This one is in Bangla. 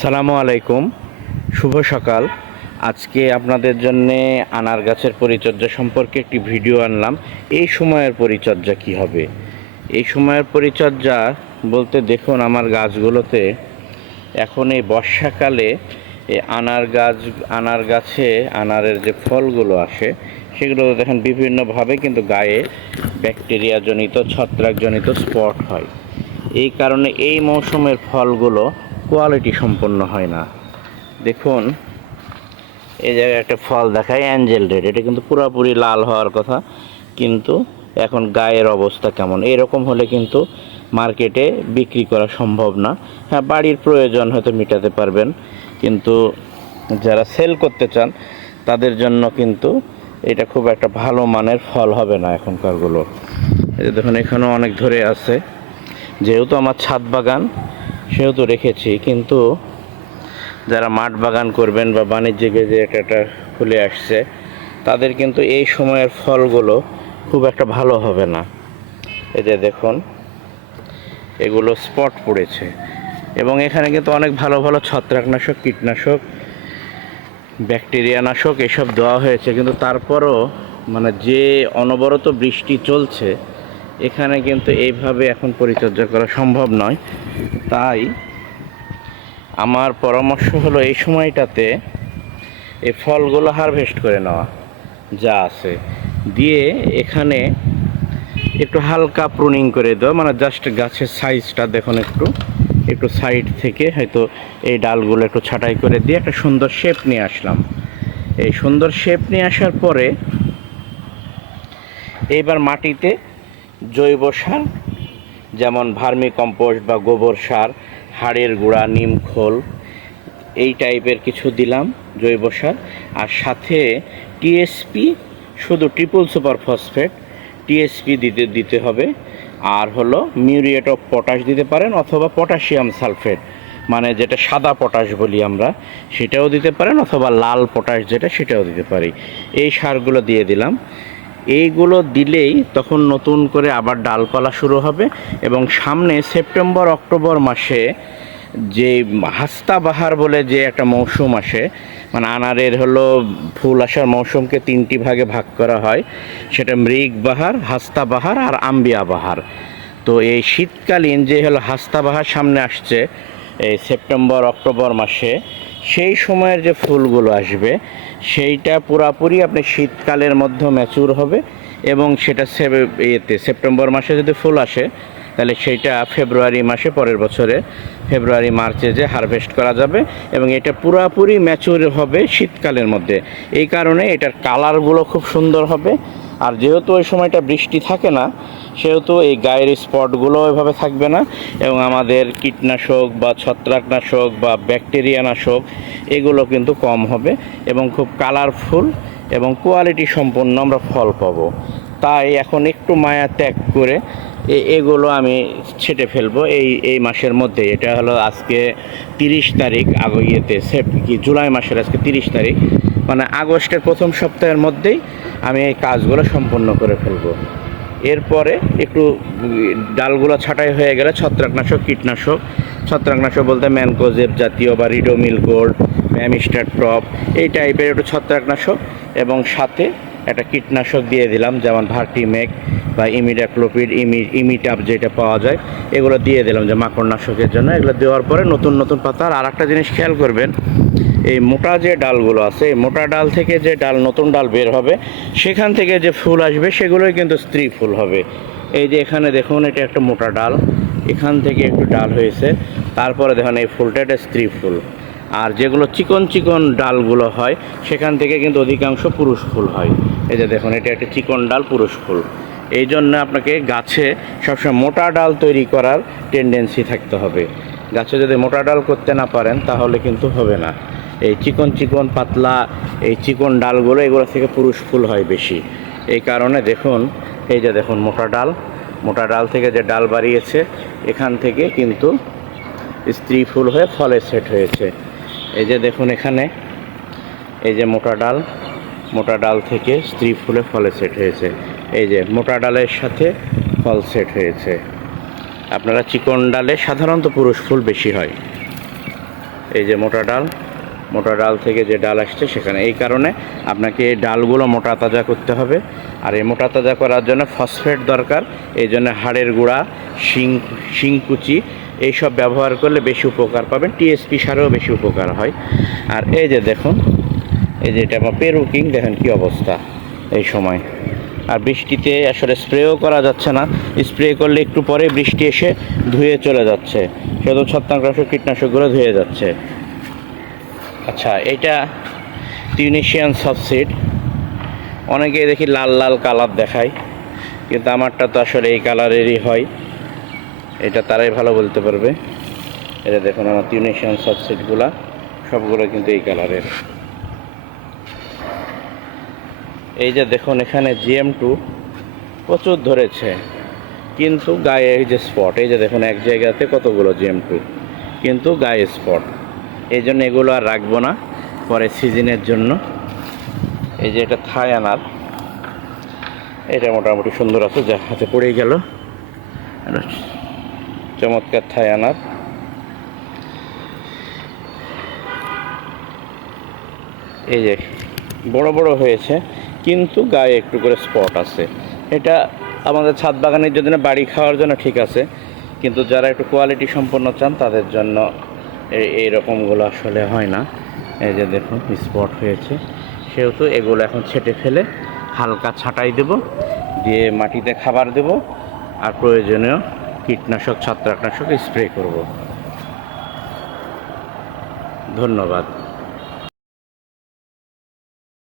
সালামু আলাইকুম। শুভ সকাল। আজকে আপনাদের জন্য আনার গাছের পরিচর্যা সম্পর্কে একটি ভিডিও আনলাম। এই সময়ের পরিচর্যা কি হবে? এই সময়ের পরিচর্যা বলতে দেখুন, আমার গাছগুলোতে এখন এই বর্ষাকালে আনার গাছ, আনার গাছে আনারের যে ফলগুলো আসে, সেগুলো দেখেন বিভিন্নভাবে কিন্তু গায়ে ব্যাকটেরিয়াজনিত, ছত্রাকজনিত স্পট হয়। এই কারণে এই মৌসুমের ফলগুলো কোয়ালিটি সম্পন্ন হয় না। দেখুন, এই জায়গায় একটা ফল দেখায়, অ্যাঞ্জেল রেড। এটা কিন্তু পুরোপুরি লাল হওয়ার কথা, কিন্তু এখন গায়ের অবস্থা কেমন? এরকম হলে কিন্তু মার্কেটে বিক্রি করা সম্ভব না। হ্যাঁ বাড়ির প্রয়োজন হয়তো মেটাতে পারবেন, কিন্তু যারা সেল করতে চান, তাদের জন্য কিন্তু এটা খুব একটা ভালো মানের ফল হবে না এখনকারগুলো দেখুন, এখানেও অনেক ধরে আছে। যেহেতু আমার ছাদ বাগান সেহেতু রেখেছি, কিন্তু যারা মাঠ বাগান করবেন বা বাণিজ্যিকে যে একটা খুলে আসছে, তাদের কিন্তু এই সময়ের ফলগুলো খুব একটা ভালো হবে না। এই যে দেখুন, এগুলো স্পট পড়েছে এবং এখানে কিন্তু অনেক ভালো ভালো ছত্রাকনাশক, কীটনাশক ব্যাকটেরিয়া নাশক এসব দেওয়া হয়েছে, কিন্তু তারপরও মানে যে অনবরত বৃষ্টি চলছে এখানে কিন্তু এইভাবে এখন পরিচর্যা করা সম্ভব নয়। তাই আমার পরামর্শ হলো এই সময়টাতে এই ফলগুলো হারভেস্ট করে নেওয়া, যা আছে। দিয়ে এখানে একটু হালকা প্রুনিং করে দেওয়া মানে জাস্ট গাছের সাইজটা দেখুন একটু। একটু সাইড থেকে হয়তো এই ডালগুলো একটু ছাঁটাই করে দিয়ে একটা সুন্দর শেপ নিয়ে আসলাম। এই সুন্দর শেপ নিয়ে আসার পরে এইবার মাটিতে জৈব সার, যেমন ভার্মি কম্পোস্ট বা গোবর সার, হাড়ের গুঁড়া, নিম খোল, এই টাইপের কিছু দিলাম জৈব সার। আর সাথে টিএসপি শুধু ট্রিপল সুপার ফসফেট টিএসপি দিতে দিতে হবে। আর হলো মিউরিয়েট অফ পটাশ দিতে পারেন অথবা পটাশিয়াম সালফেট মানে যেটা সাদা পটাশ বলি আমরা, সেটাও দিতে পারেন অথবা লাল পটাশ যেটা, সেটাও দিতে পারি। এই সারগুলো দিয়ে দিলাম। এইগুলো দিলেই তখন নতুন করে আবার ডালপালা শুরু হবে এবং সামনে সেপ্টেম্বর, অক্টোবর মাসে যে হাস্তা বাহার বলে যে একটা মৌসুম আসে মানে আনারের হলো ফুল আসার মৌসুমকে তিনটি ভাগে ভাগ করা হয়। সেটা মৃগ বাহার, হাস্তা আর আম্বিয়া বাহার। তো এই শীতকালীন যে হলো হাস্তা বাহার সামনে আসছে, এই সেপ্টেম্বর, অক্টোবর মাসে সেই সময়ের যে ফুলগুলো আসবে, সেইটা পুরাপুরি আপনি শীতকালের মধ্যে ম্যাচুর হবে এবং সেটা ইয়েতে সেপ্টেম্বর মাসে যদি ফুল আসে, তাহলে সেইটা ফেব্রুয়ারি মাসে, পরের বছরে ফেব্রুয়ারি, মার্চে যে হারভেস্ট করা যাবে এবং এটা পুরাপুরি ম্যাচুর হবে শীতকালের মধ্যে। এই কারণে এটার কালারগুলো খুব সুন্দর হবে। আর যেহেতু ওই সময়টা বৃষ্টি থাকে না, সেহেতু এই গায়ের স্পটগুলো ওইভাবে থাকবে না এবং আমাদের কীটনাশক বা ছত্রাকনাশক বা ব্যাকটেরিয়া নাশক এগুলো কিন্তু কম হবে এবং খুব কালারফুল এবং কোয়ালিটি সম্পন্ন আমরা ফল পাবো। তাই এখন একটু মায়া ত্যাগ করে এগুলো আমি ছেটে ফেলব এই এই মাসের মধ্যে এটা হলো আজকে তিরিশ তারিখ আগ ইয়েতে সেপ কি, জুলাই মাসের আজকে তিরিশ তারিখ। মানে আগস্টের প্রথম সপ্তাহের মধ্যেই আমি এই কাজগুলো সম্পন্ন করে ফেলব। এরপরে একটু ডালগুলো ছাঁটাই হয়ে গেলে ছত্রাকনাশক, কীটনাশক। ছত্রাকনাশক বলতে ম্যানকোজেব জাতীয় বা রিডোমিল গোল্ড, ম্যামিস্টার টপ, এই টাইপের একটু ছত্রাকনাশক এবং সাথে একটা কীটনাশক দিয়ে দিলাম, যেমন ভার্টিমেক বা ইমিডাক্লোপিড, ইমি, ইমিটাপ যেটা পাওয়া যায়, এগুলো দিয়ে দিলাম যে মাকড়নাশকের জন্য। এগুলো দেওয়ার পরে নতুন নতুন পাতা। আর আরেকটা জিনিস খেয়াল করবেন এই মোটা যে ডালগুলো আছে, এই মোটা ডাল থেকে যে ডাল, নতুন ডাল বের হবে, সেখান থেকে যে ফুল আসবে, সেগুলোই কিন্তু স্ত্রী ফুল হবে। এই যে এখানে দেখুন, এটা একটা মোটা ডাল। এখান থেকে একটু ডাল হয়েছে। তারপরে দেখুন, এই ফুলটা একটা স্ত্রী ফুল। আর যেগুলো চিকন চিকন ডালগুলো হয়, সেখান থেকে কিন্তু অধিকাংশ পুরুষ ফুল হয়। এই যে দেখুন, এটা একটা চিকন ডাল, পুরুষ ফুল। এই জন্য আপনাকে গাছে সবসময় মোটা ডাল তৈরি করার টেন্ডেন্সি থাকতে হবে। গাছে যদি মোটা ডাল করতে না পারেন, তাহলে কিন্তু হবে না। এই চিকন চিকন পাতলা, এই চিকন ডালগুলো এগুলো থেকে পুরুষ ফুল হয় বেশি। এই কারণে দেখুন, এই যে দেখুন মোটা ডাল। মোটা ডাল থেকে যে ডাল বাড়িয়েছে, এখান থেকে কিন্তু স্ত্রী ফুল হয়ে ফলে সেট হয়েছে। এই যে দেখুন এখানে, এই যে মোটা ডাল মোটা ডাল থেকে স্ত্রী ফুলে ফলে সেট হয়েছে। এই যে মোটা ডালের সাথে ফল সেট হয়েছে। আপনারা চিকন ডালে সাধারণত পুরুষ ফুল বেশি হয়। এই যে মোটা ডাল মোটা ডাল থেকে যে ডাল আসছে সেখানে। এই কারণে আপনাকে ডালগুলো মোটা তাজা করতে হবে। আর এই মোটা তাজা করার জন্য ফসফেট দরকার, এই জন্য হাড়ের গুঁড়া, শিং শিংকুচি, এইসব ব্যবহার করলে বেশি উপকার পাবেন। টিএসপি সারেও বেশি উপকার হয়। আর এই যে দেখুন, এই যে এটা আমার পেরুকিং দেখেন কি অবস্থা এই সময়। আর বৃষ্টিতে আসলে স্প্রেও করা যাচ্ছে না। স্প্রে করলে একটু পরে বৃষ্টি এসে ধুয়ে চলে যাচ্ছে। শুধু ছত্রাকনাশক কীটনাশকগুলো ধুয়ে যাচ্ছে। আচ্ছা এটা টিউনিশিয়ান সাবসিড অনেকে দেখি লাল লাল কালার দেখায়, কিন্তু আমারটা তো আসলে এই কালারেরই হয়। এটা তারাই ভালো বলতে পারবে। এটা দেখুন, আমার টিউনিশিয়ান সাবসিডগুলা সবগুলো কিন্তু এই কালারের এই যে দেখুন, এখানে জিএম টু প্রচুর ধরেছে, কিন্তু গায়ে এই যে স্পট এই যে দেখুন, এক জায়গাতে কতগুলো জিএম টু কিন্তু গায়ে স্পট এই জন্য এগুলো আর রাখব না পরে সিজনের জন্য। এই যে এটা থাই আনার। এটা মোটামুটি সুন্দর আছে, যা হাতে পড়েই গেল। চমৎকার থাই আনার। এই যে বড় বড় হয়েছে, কিন্তু গায়ে একটু করে স্পট আছে। এটা আমাদের ছাদ বাগানের জন্য বাড়ি খাওয়ার জন্য ঠিক আছে, কিন্তু যারা একটু কোয়ালিটি সম্পন্ন চান তাদের জন্য এই রকমগুলো আসলে হয় না। এই যে দেখুন স্পট হয়েছে। সেহেতু এগুলো এখন ছেটে ফেলে হালকা ছাটাই দেব, দিয়ে মাটিতে খাবার দেব, আর প্রয়োজনীয় কীটনাশক, ছত্রাকনাশক স্প্রে করব। ধন্যবাদ।